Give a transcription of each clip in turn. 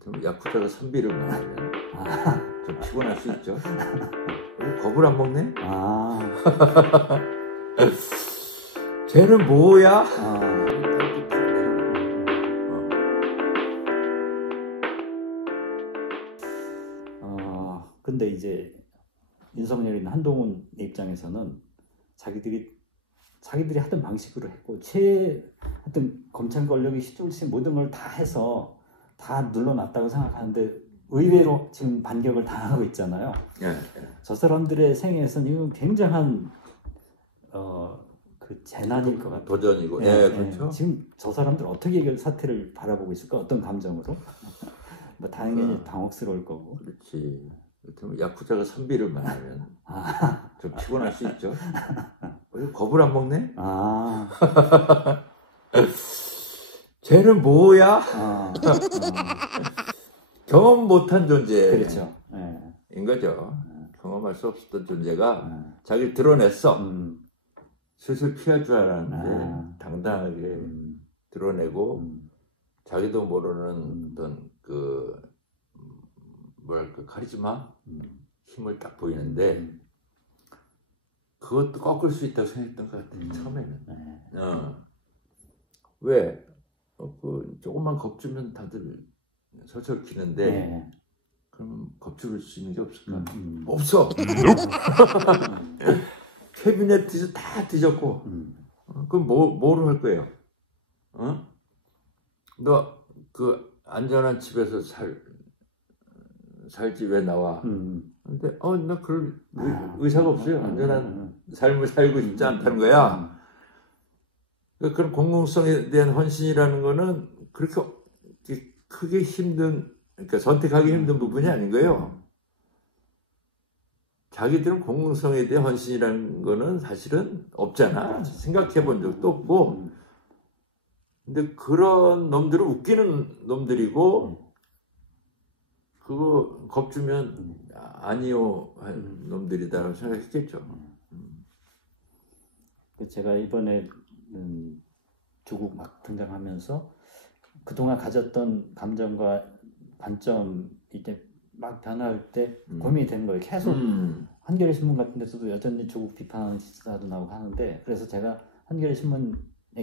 그렇다면 야쿠자가 선비를 만나면 좀 피곤할 수 있죠. 겁을 안 먹네? 쟤는 뭐야? 근데 이제 윤석열이나 한동훈 입장에서는 자기들이 하던 방식으로 했고 하여튼 검찰 권력이 휘둘리신 모든 걸 다 해서 다 눌러놨다고 생각하는데 의외로 지금 반격을 당하고 있잖아요. 저 사람들의 생애에서는 이건 굉장한 그 재난일 것 같아요. 도전이고. 그렇죠. 지금 저 사람들 어떻게 사태를 바라보고 있을까? 어떤 감정으로? 뭐 당연히 당혹스러울 거고. 그렇지. 그렇다면 야쿠자가 선비를 만나면 좀 피곤할 수 있죠. 겁을 안 먹네? 쟤는 뭐야? 경험 못한 존재인 그렇죠. 거죠. 경험할 수 없었던 존재가 자기를 드러냈어. 슬슬 피할 줄 알았는데 당당하게 드러내고 자기도 모르는 어떤 뭐랄까 카리스마 힘을 딱 보이는데 그것도 꺾을 수 있다고 생각했던 것 같아요. 처음에는. 왜? 조금만 겁주면 다들 설설 기는데 그럼 겁줄 수 있는 게 없을까? 없어. 캐비넷 다 뒤졌고 그럼 뭐로 할 거예요? 너 그 안전한 집에서 살지 왜 나와? 근데 나 그럴 의사가 없어요. 안전한 삶을 살고 싶지 않다는 거야. 그런 공공성에 대한 헌신이라는 거는 그렇게 크게 그러니까 선택하기 힘든 부분이 아닌 거예요. 자기들은 공공성에 대한 헌신이라는 거는 사실은 없잖아. 생각해 본 적도 없고. 근데 그런 놈들은 웃기는 놈들이고 그거 겁주면 아니요 한 놈들이다라고 생각했겠죠. 제가 이번에 조국 막 등장하면서 그동안 가졌던 감정과 관점이 이제 막 변할 때 고민이 되는 거예요. 계속 한겨레 신문 같은 데서도 여전히 조국 비판하는 기사도 나오고 하는데 그래서 제가 한겨레 신문에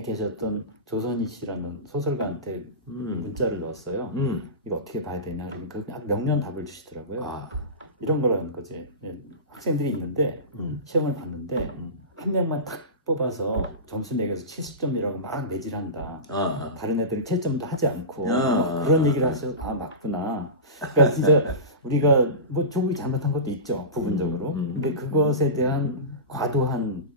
계셨던 조선희 씨라는 소설가한테 문자를 넣었어요. 이거 어떻게 봐야 되냐 그러니까 명료한 답을 주시더라고요. 이런 거라는 거지. 학생들이 있는데 시험을 봤는데 한 명만 탁 뽑아서 점수 매겨서 70점이라고 막 매질한다. 다른 애들은 7점도 하지 않고 그런 얘기를 하셔서 맞구나. 그러니까 진짜 우리가 뭐 조국이 잘못한 것도 있죠. 부분적으로. 근데 그것에 대한 과도한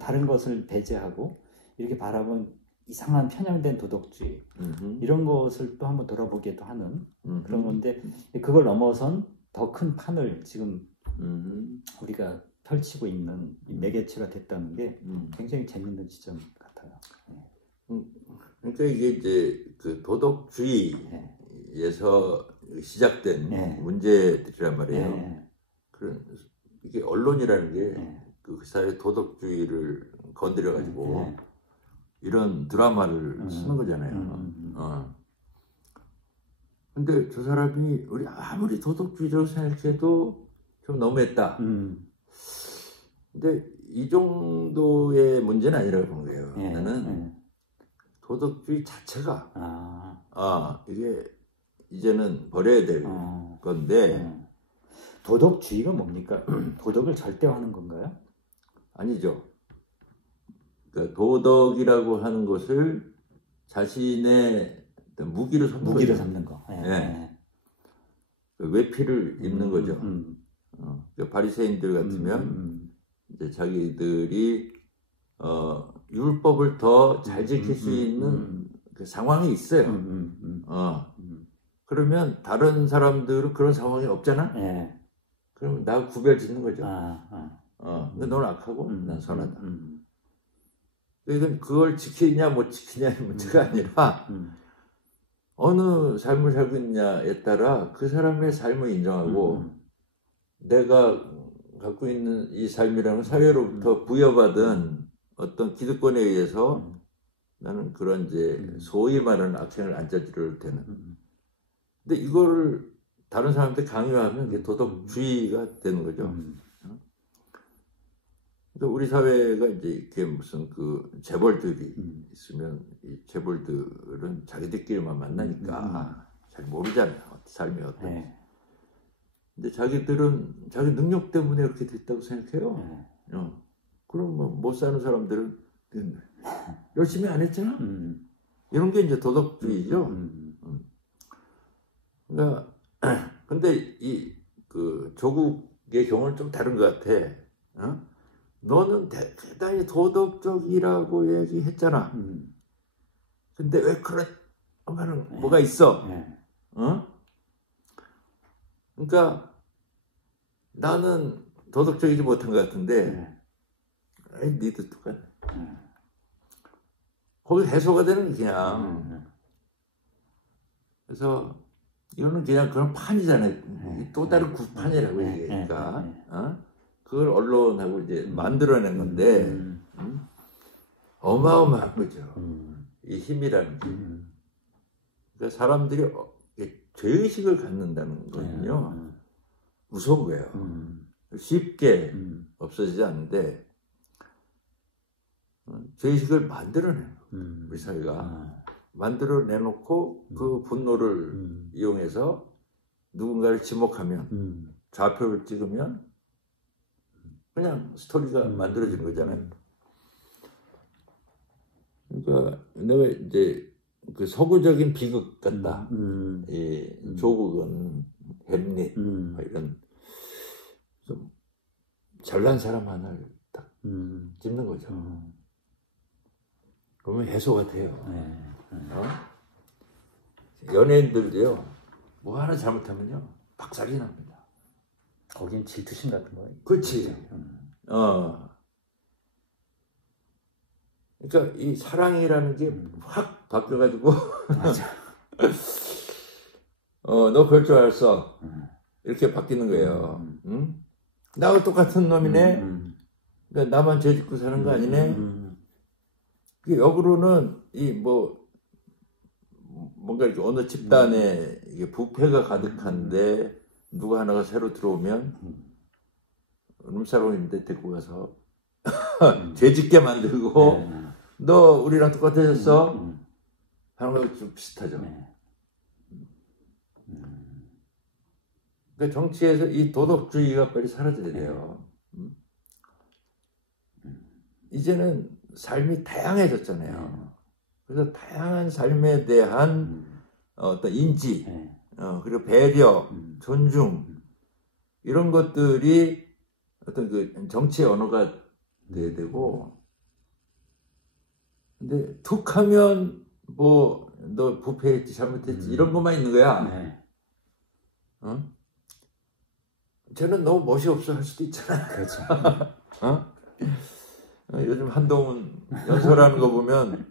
다른 것을 배제하고 이렇게 바라본 이상한 편향된 도덕주의 이런 것을 또 한번 돌아보기도 하는 그런 건데 그걸 넘어선 더 큰 판을 지금 우리가 펼치고 있는 이 매개체가 됐다는 게 굉장히 재밌는 지점 같아요. 그러니까 이게 이제 그 도덕주의에서 시작된 문제들이란 말이에요. 이게 언론이라는 게 그 사회의 도덕주의를 건드려 가지고 이런 드라마를 쓰는 거잖아요. 근데 저 사람이 우리 아무리 도덕주의라고 생각해도 좀 너무했다. 근데 이 정도의 문제는 아니라고 보는 거예요. 나는 도덕주의 자체가 이게 이제는 버려야 될 건데 도덕주의가 뭡니까? 도덕을 절대화하는 건가요? 아니죠. 그러니까 도덕이라고 하는 것을 자신의 무기로 삼는 거. 외피를 입는 거죠. 그러니까 바리새인들 같으면 이제 자기들이 율법을 더 잘 지킬 수 있는 그 상황이 있어요. 그러면 다른 사람들은 그런 상황이 없잖아. 그러면 나 구별 짓는 거죠. 근데 너는 악하고 난 선하다. 그러니까 그걸 지키냐 못 지키냐의 문제가 아니라 어느 삶을 살고 있냐에 따라 그 사람의 삶을 인정하고 내가 갖고 있는 이 삶이라는 사회로부터 부여받은 어떤 기득권에 의해서 나는 그런 이제 소위 말하는 악행을 안 저지를 때는 근데 이거를 다른 사람한테 강요하면 이게 도덕주의가 되는 거죠. 그러니까 우리 사회가 이제 이렇게 무슨 그 재벌들이 있으면 이 재벌들은 자기들끼리만 만나니까 잘 모르잖아요. 삶이 어떤지. 근데 자기들은 자기 능력 때문에 그렇게 됐다고 생각해요. 그럼 뭐 못 사는 사람들은 열심히 안 했잖아. 이런 게 이제 도덕주의죠. 그러니까 근데 이 그 조국의 경우는 좀 다른 것 같아. 너는 대단히 도덕적이라고 얘기했잖아. 근데 왜 그런 말은 뭐가 있어? 그러니까 나는 도덕적이지 못한 것 같은데, 니도 똑같네. 거기 해소가 되는 게 그냥. 그래서 이거는 그냥 그런 판이잖아요. 또 다른 구판이라고 얘기하니까. 그걸 언론하고 이제 만들어낸 건데, 어마어마한 거죠. 이 힘이라는 게. 그러니까 사람들이 죄의식을 갖는다는 거는요, 무서운 거예요. 쉽게 없어지지 않는데, 죄의식을 만들어내는 거예요. 우리 사회가. 만들어내놓고 그 분노를 이용해서 누군가를 지목하면, 좌표를 찍으면, 그냥 스토리가 만들어진 거잖아요. 그러니까 내가 이제 그 서구적인 비극 같다. 이 조국은 햄릿 이런 좀 잘난 사람 하나를 딱 찍는 거죠. 그러면 해소가 돼요. 연예인들도요, 뭐 하나 잘못하면요 박살이 납니다. 거긴 질투심 같은 거예요. 그렇지. 그러니까 이 사랑이라는 게 확 바뀌어가지고 너 그럴 줄 알았어. 이렇게 바뀌는 거예요. 나하고 똑같은 놈이네. 그러니까 나만 죄 짓고 사는 거 아니네. 역으로는 이 뭔가 이렇게 어느 집단에 이게 부패가 가득한데 누가 하나가 새로 들어오면 룸사롱인데 데리고 가서 죄 짓게 만들고 너 우리랑 똑같아졌어? 하는 거 좀 비슷하죠. 그러니까 정치에서 이 도덕주의가 빨리 사라져야 돼요. 이제는 삶이 다양해졌잖아요. 그래서 다양한 삶에 대한 어떤 인지, 그리고 배려, 존중, 이런 것들이 어떤 그 정치의 언어가 돼야 되고, 근데 툭 하면 뭐 너 부패했지 잘못했지 이런 것만 있는 거야. 쟤는 너무 멋이 없어 할 수도 있잖아. 그렇죠. 요즘 한동훈 연설하는 거 보면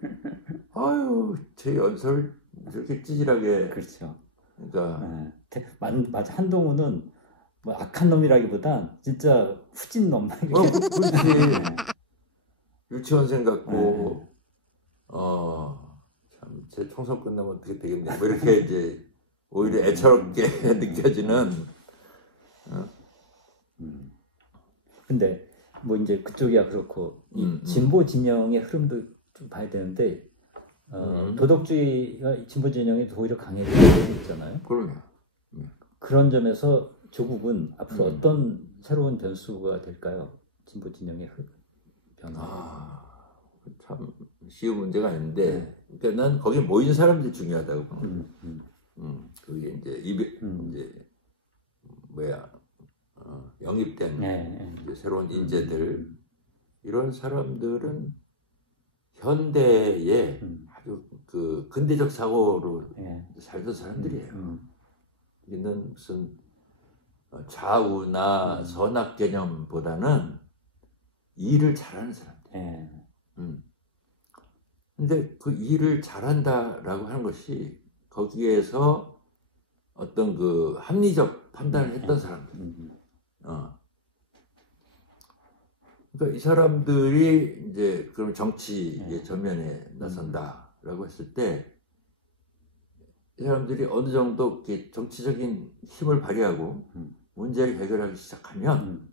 아유 제 연설 저렇게 찌질하게. 그렇죠. 그러니까 맞아. 한동훈은 뭐 악한 놈이라기보단 진짜 후진 놈. 그렇지. 유치원생 같고 참 제 총선 끝나면 어떻게 되겠냐 뭐 이렇게 이제 오히려 애처롭게 느껴지는. 근데 뭐 이제 그쪽이야 그렇고 이 진보 진영의 흐름도 좀 봐야 되는데 도덕주의가 진보 진영이 오히려 강해지고 있잖아요. 그럼요. 그런 점에서 조국은 앞으로 어떤 새로운 변수가 될까요? 진보 진영의 변화. 참 쉬운 문제가 아닌데, 그러니까 난 거기 모인 사람들이 중요하다고 보는 거예요. 그게 이제 이제 영입된 이제 새로운 인재들, 이런 사람들은 현대에 아주 그 근대적 사고로 살던 사람들이에요. 우리는 무슨 좌우나 선악 개념보다는 일을 잘하는 사람들. 근데 그 일을 잘한다라고 하는 것이 거기에서 어떤 그 합리적 판단을 했던 사람들. 그러니까 이 사람들이 이제 그럼 정치의 전면에 나선다라고 했을 때 이 사람들이 어느 정도 이렇게 정치적인 힘을 발휘하고 문제를 해결하기 시작하면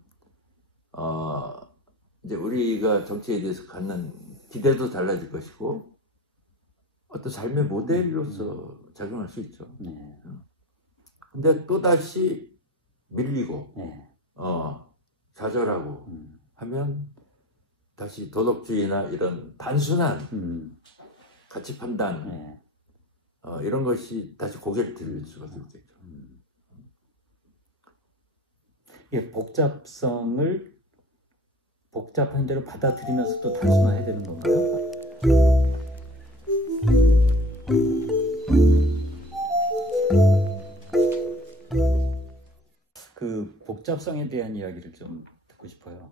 이제 우리가 정치에 대해서 갖는 기대도 달라질 것이고 어떤 삶의 모델로서 작용할 수 있죠. 근데 또 다시 밀리고 좌절하고 하면 다시 도덕주의나 이런 단순한 가치 판단 이런 것이 다시 고개를 들릴 수밖에 없겠죠. 이 복잡성을 복잡한 대로 받아들이면서도 단순화해야 되는 건가요? 그 복잡성에 대한 이야기를 좀 듣고 싶어요.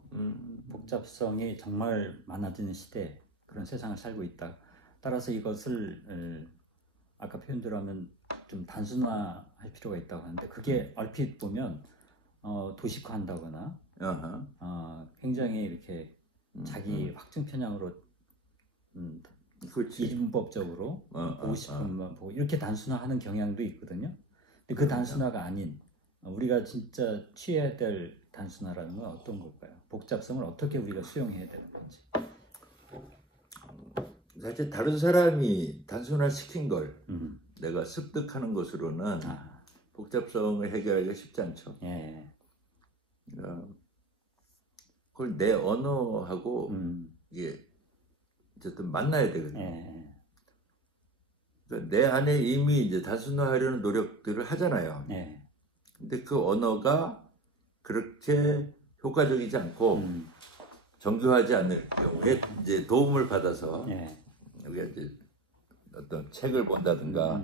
복잡성이 정말 많아지는 시대, 그런 세상을 살고 있다. 따라서 이것을 아까 표현대로 하면 좀 단순화할 필요가 있다고 하는데, 그게 얼핏 보면 도식화한다거나 굉장히 이렇게 자기 확증 편향으로 이분법적으로 보고 싶은 것만 보고 이렇게 단순화하는 경향도 있거든요. 근데 그 단순화가 아닌 우리가 진짜 취해야 될 단순화라는 건 어떤 걸까요? 복잡성을 어떻게 우리가 수용해야 되는 건지. 사실 다른 사람이 단순화시킨 걸 내가 습득하는 것으로는 복잡성을 해결하기가 쉽지 않죠. 그걸 내 언어하고 이게 어쨌든 만나야 되거든요. 그러니까 내 안에 이미 이제 단순화하려는 노력들을 하잖아요. 근데 그 언어가 그렇게 효과적이지 않고 정교하지 않을 경우에 이제 도움을 받아서 우리가 이제 어떤 책을 본다든가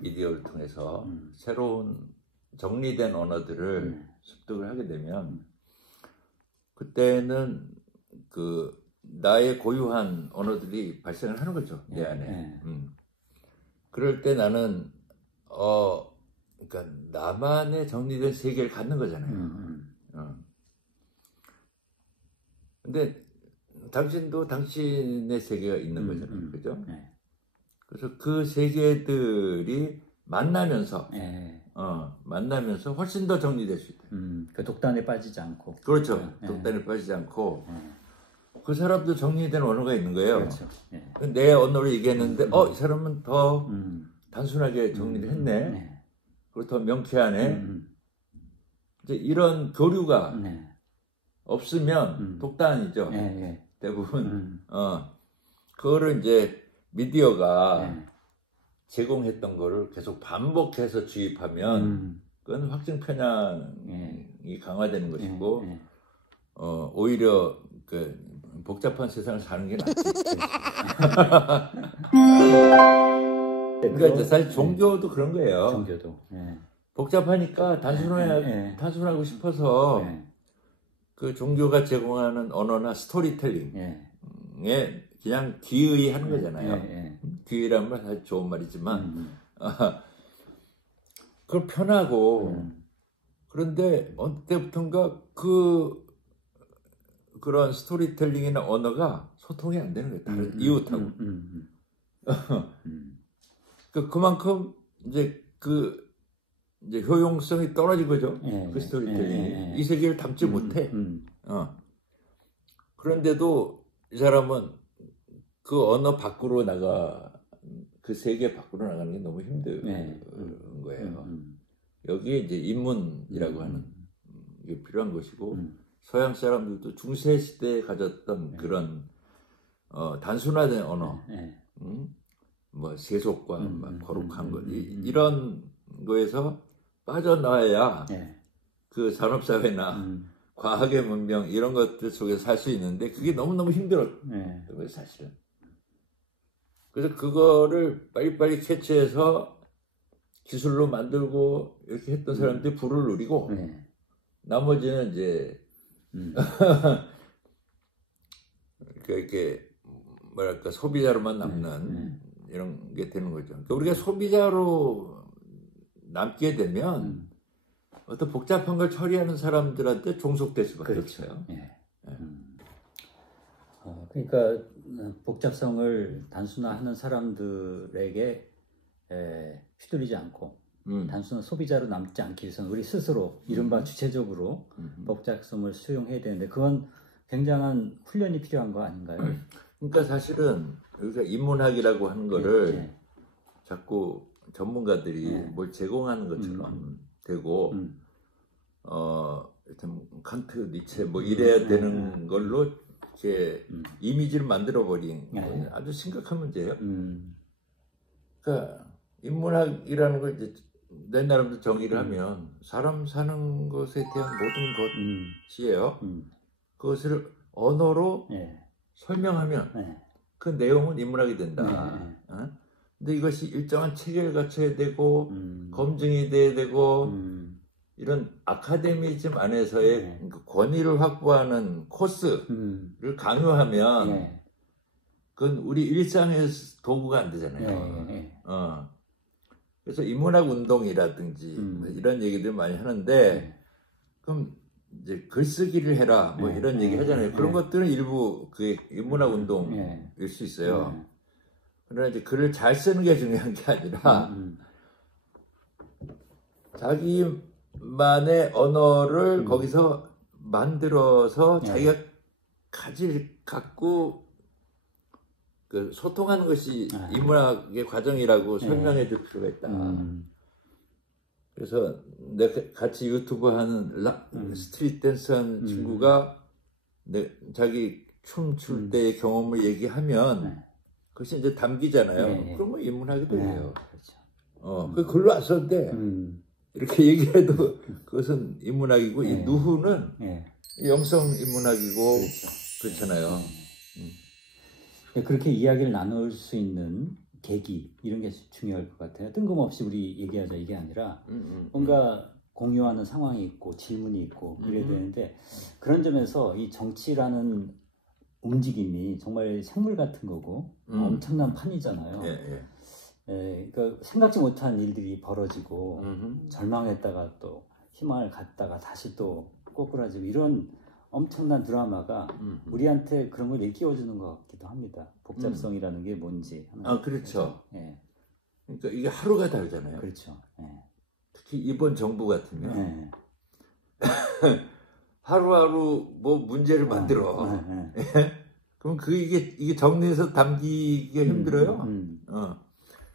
미디어를 통해서 새로운 정리된 언어들을 습득을 하게 되면 그때는 그 나의 고유한 언어들이 발생을 하는 거죠. 내 안에. 그럴 때 나는 그러니까 나만의 정리된 세계를 갖는 거잖아요. 근데 당신도 당신의 세계가 있는 거잖아요. 그죠? 그래서 그 세계들이 만나면서 훨씬 더 정리될 수 있다. 그 독단에 빠지지 않고. 그렇죠. 독단에 빠지지 않고 그 사람도 정리된 언어가 있는 거예요. 그렇죠. 내 언어를 얘기했는데 이 사람은 더 단순하게 정리를 했네. 그리고 더 명쾌하네. 이제 이런 교류가 없으면 독단이죠. 대부분. 그거를 이제 미디어가 제공했던 거를 계속 반복해서 주입하면 그건 확증 편향이 강화되는 것이고 오히려 그 복잡한 세상을 사는 게 낫지. 그러니까 이제 사실 종교도 그런 거예요. 종교도 복잡하니까 단순하고 싶어서 그 종교가 제공하는 언어나 스토리텔링에 그냥 귀의하는 거잖아요. 귀의란 말 사실 좋은 말이지만 그걸 편하고 그런데 어느 때부턴가 그런 스토리텔링이나 언어가 소통이 안 되는 거예요. 다른 이웃하고. 그만큼 이제 이제 효용성이 떨어진 거죠. 그 스토리텔링이. 이 세계를 담지 못해. 그런데도 이 사람은 그 언어 밖으로 그 세계 밖으로 나가는 게 너무 힘든 거예요. 여기에 이제 인문이라고 하는 게 필요한 것이고, 서양 사람들도 중세 시대에 가졌던 그런 단순화된 언어, 뭐 세속과 막 거룩한 것 이런 거에서 빠져나와야 그 산업사회나 과학의 문명 이런 것들 속에서 살 수 있는데 그게 너무너무 힘들었던 거예요, 사실은. 그래서 그거를 빨리빨리 캐치해서 기술로 만들고 이렇게 했던 사람들이 부를 누리고 나머지는 이제 이렇게 뭐랄까 소비자로만 남는 이런 게 되는 거죠. 그러니까 우리가 소비자로 남게 되면 어떤 복잡한 걸 처리하는 사람들한테 종속될 수밖에 없어요. 그러니까 복잡성을 단순화하는 사람들에게 휘둘리지 않고 단순한 소비자로 남지 않기 위해서는 우리 스스로 이른바 주체적으로 복작성을 수용해야 되는데 그건 굉장한 훈련이 필요한 거 아닌가요? 그러니까 사실은 여기서 인문학이라고 하는 거를 자꾸 전문가들이 뭘 제공하는 것처럼 되고 칸트, 니체 뭐 이래야 되는 걸로 이렇게 이미지를 만들어 버린 거예요. 아주 심각한 문제예요. 그러니까 인문학이라는 걸 이제 내 나름대로 정의를 하면 사람 사는 것에 대한 모든 것이에요. 그것을 언어로 설명하면 그 내용은 인문학이 된다. 근데 이것이 일정한 체계를 갖춰야 되고 검증이 돼야 되고 이런 아카데미즘 안에서의 그 권위를 확보하는 코스를 강요하면 그건 우리 일상에서 도구가 안 되잖아요. 그래서 인문학 운동이라든지 뭐 이런 얘기들 많이 하는데 그럼 이제 글쓰기를 해라 뭐 이런 얘기 하잖아요. 그런 것들은 일부 그 인문학 운동일 수 있어요. 그러나 이제 글을 잘 쓰는 게 중요한 게 아니라 자기만의 언어를 거기서 만들어서 자기가 갖고 그 소통하는 것이 인문학의 과정이라고 설명해 줄 필요가 있다. 그래서 내가 같이 유튜브 하는 스트리트 댄스 하는 친구가 자기 춤출 때의 경험을 얘기하면 그것이 이제 담기잖아요. 그러면 인문학이 돼요. 그 글로 안 썼는데 이렇게 얘기해도 그것은 인문학이고 이 누후는 영성 인문학이고 그렇잖아요. 그렇게 이야기를 나눌 수 있는 계기 이런 게 중요할 것 같아요. 뜬금없이 우리 얘기하자 이게 아니라 뭔가 공유하는 상황이 있고 질문이 있고 이래야 되는데 그런 점에서 이 정치라는 움직임이 정말 생물 같은 거고 엄청난 판이잖아요. 그러니까 생각지 못한 일들이 벌어지고 절망했다가 또 희망을 갖다가 다시 또 꼬꾸라지고 이런 엄청난 드라마가 우리한테 그런 걸 일깨워주는 것 같기도 합니다. 복잡성이라는 게 뭔지. 그렇죠. 그러니까 이게 하루가 다르잖아요. 그렇죠. 특히 이번 정부 같으면 하루하루 뭐 문제를 만들어. 그럼 이게 정리해서 담기기가 힘들어요.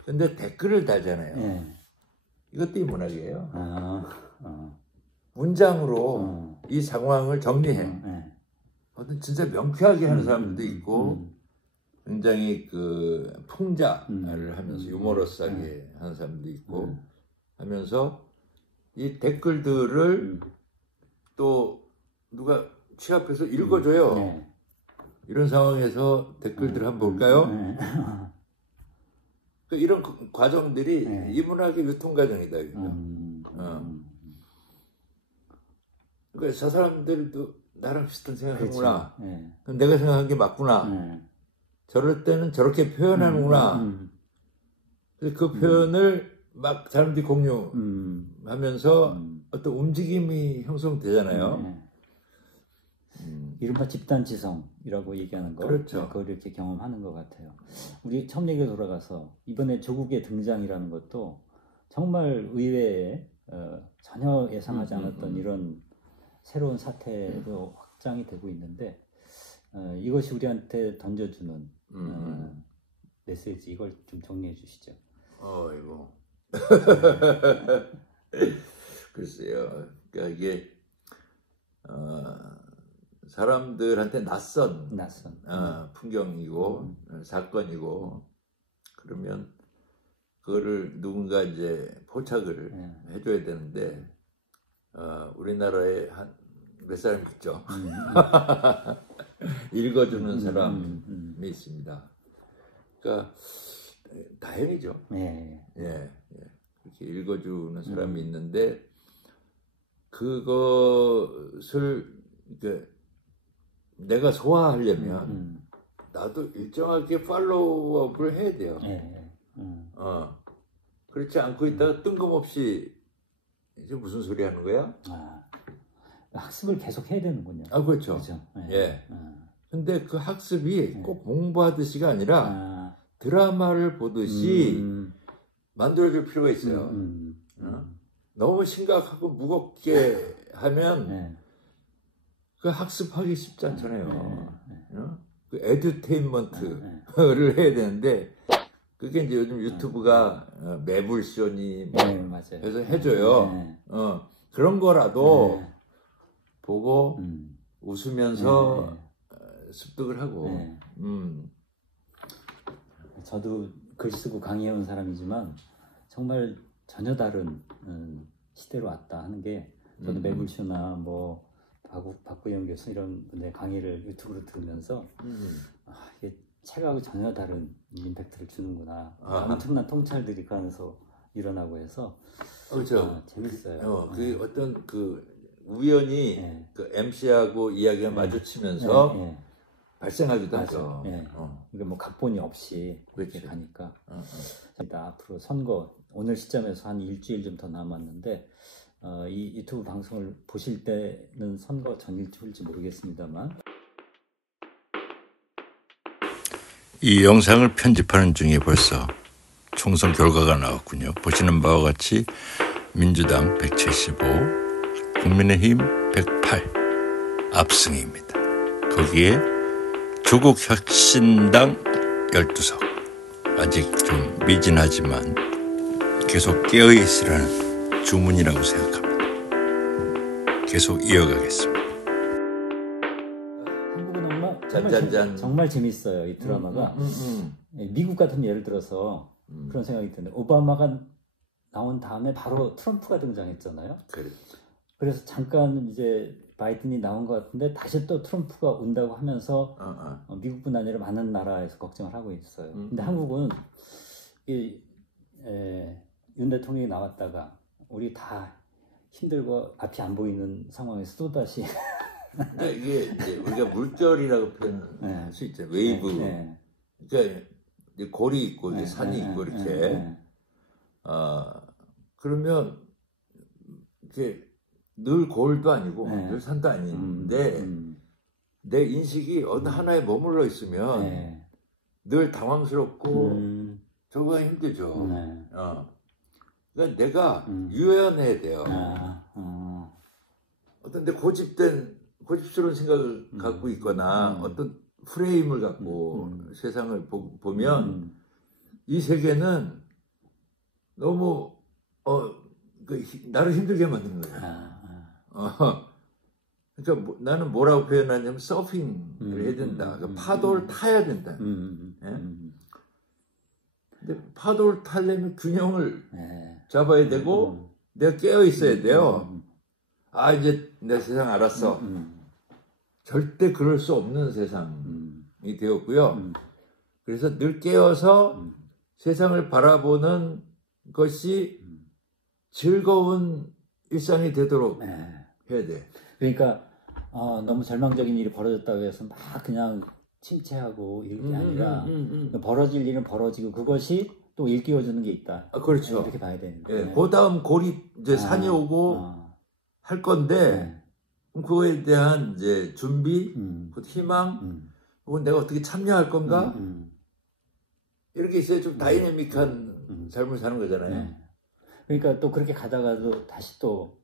근데 댓글을 달잖아요. 이것도 인문학이에요. 문장으로 이 상황을 정리해. 어떤 진짜 명쾌하게 하는 사람들도 있고, 굉장히 그 풍자를 하면서 유머러스하게 하는 사람도 있고, 하면서 이 댓글들을 또 누가 취합해서 읽어줘요. 이런 상황에서 댓글들 한번 볼까요? 이런 과정들이 인문학의 유통 과정이다. 그러니까 저 사람들도 나랑 비슷한 생각하구나. 그럼 내가 생각한 게 맞구나. 저럴 때는 저렇게 표현하는구나. 그 표현을 막 사람들이 공유하면서 어떤 움직임이 형성되잖아요. 이른바 집단지성이라고 얘기하는 거. 그렇죠. 그걸 이렇게 경험하는 것 같아요. 우리 처음 얘기에 돌아가서 이번에 조국의 등장이라는 것도 정말 의외에 전혀 예상하지 않았던 이런 새로운 사태로 확장이 되고 있는데 이것이 우리한테 던져주는 메시지 이걸 좀 정리해 주시죠. 이거 글쎄요. 그러니까 이게 사람들한테 낯선 풍경이고 사건이고 그러면 그거를 누군가 이제 포착을 해줘야 되는데 우리나라에 한 몇 사람 있죠. 읽어주는 사람이 있습니다. 그러니까 다행이죠. 그렇게 읽어주는 사람이 있는데 그것을 이렇게 내가 소화하려면 나도 일정하게 팔로우업을 해야 돼요. 그렇지 않고 있다가 뜬금없이 이제 무슨 소리 하는 거야? 학습을 계속 해야 되는군요. 그렇죠. 근데 그 학습이 꼭 공부하듯이가 아니라 드라마를 보듯이 만들어줄 필요가 있어요. 너무 심각하고 무겁게 하면 그 학습하기 쉽지 않잖아요. 그 에듀테인먼트를 해야 되는데 그게 이제 요즘 유튜브가 매불쇼니 뭐 해서 해줘요. 그런 거라도 보고 웃으면서 습득을 하고. 저도 글 쓰고 강의해온 사람이지만 정말 전혀 다른 시대로 왔다 하는 게 저도 매불쇼나 뭐 박구영 교수 이런 분의 강의를 유튜브로 들으면서 이게 책하고 전혀 다른 임팩트를 주는구나. 엄청난 통찰들이 그 안에서 일어나고 해서 그렇죠. 재밌어요. 그 어떤 그 우연히 그 MC하고 이야기가 마주치면서 발생하기도 하죠. 이게 뭐 각본이 없이 그렇게 가니까. 앞으로 선거 오늘 시점에서 한 일주일 좀 더 남았는데 이 유튜브 방송을 보실 때는 선거 전일지 후일지 모르겠습니다만 이 영상을 편집하는 중에 벌써 총선 결과가 나왔군요. 보시는 바와 같이 민주당 175, 국민의힘 108 압승입니다. 거기에 조국혁신당 12석. 아직 좀 미진하지만 계속 깨어있으라는 주문이라고 생각합니다. 계속 이어가겠습니다. 한국은 정말 재밌어요. 이 드라마가. 미국 같은 예를 들어서 그런 생각이 드는데 오바마가 나온 다음에 바로 트럼프가 등장했잖아요. 그래서 잠깐 이제 바이든이 나온 것 같은데 다시 또 트럼프가 온다고 하면서 미국뿐 아니라 많은 나라에서 걱정을 하고 있어요. 근데 한국은 윤 대통령이 나왔다가 우리 다 힘들고 앞이 안 보이는 상황에서 또다시 그러니까 이게 이제 우리가 물결이라고 표현할 수 있죠. 웨이브. 그러니까 골이 있고 이제 산이 있고 이렇게. 그러면 이게 늘 골도 아니고 늘 산도 아닌데 내 인식이 어느 하나에 머물러 있으면 늘 당황스럽고 저거가 힘들죠. 그러니까 내가 유연해야 돼요. 어떤 데 고집스러운 생각을 갖고 있거나 어떤 프레임을 갖고 세상을 보면 이 세계는 너무 나를 힘들게 만드는 거예요. 그러니까 나는 뭐라고 표현하냐면 서핑을 해야 된다. 그러니까 파도를 타야 된다. 근데 파도를 타려면 균형을 잡아야 되고 내가 깨어 있어야 돼요. 이제 내 세상 알았어. 절대 그럴 수 없는 세상이 되었고요. 그래서 늘 깨어서 세상을 바라보는 것이 즐거운 일상이 되도록 해야 돼. 그러니까 너무 절망적인 일이 벌어졌다고 해서 막 그냥 침체하고 이런 게 아니라 벌어질 일은 벌어지고 그것이 또 일깨워주는 게 있다. 그렇죠. 이렇게 봐야 되는데. 그 다음 골이 이제 산이 오고 할 건데 그거에 대한 이제 준비, 희망, 혹은 내가 어떻게 참여할 건가 이렇게 있어야 좀 다이내믹한 삶을 사는 거잖아요. 그러니까 또 그렇게 가다가도 다시 또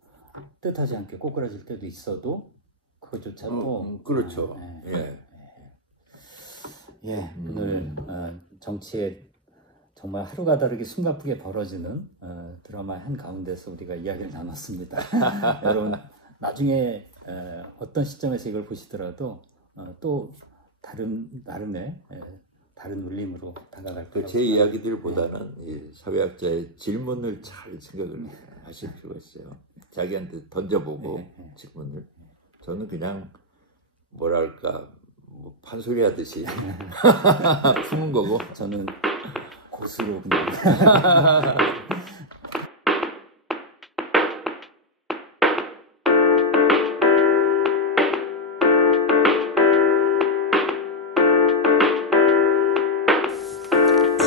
뜻하지 않게 꼬꾸라질 때도 있어도 그것조차도 그렇죠. 오늘 정치에 정말 하루가 다르게 숨가쁘게 벌어지는 드라마 한 가운데서 우리가 이야기를 나눴습니다. 여러분 나중에 어떤 시점에서 이걸 보시더라도 또 다른 나름의 다른 울림으로 다가갈 거라고 제 이야기들보다는 사회학자의 질문을 잘 생각을 하실 필요가 있어요. 자기한테 던져보고 질문을. 저는 그냥 뭐랄까 뭐 판소리 하듯이 푸는 거고. 저는 고수로 그냥.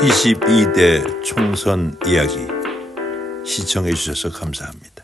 22대 총선 이야기 시청해 주셔서 감사합니다.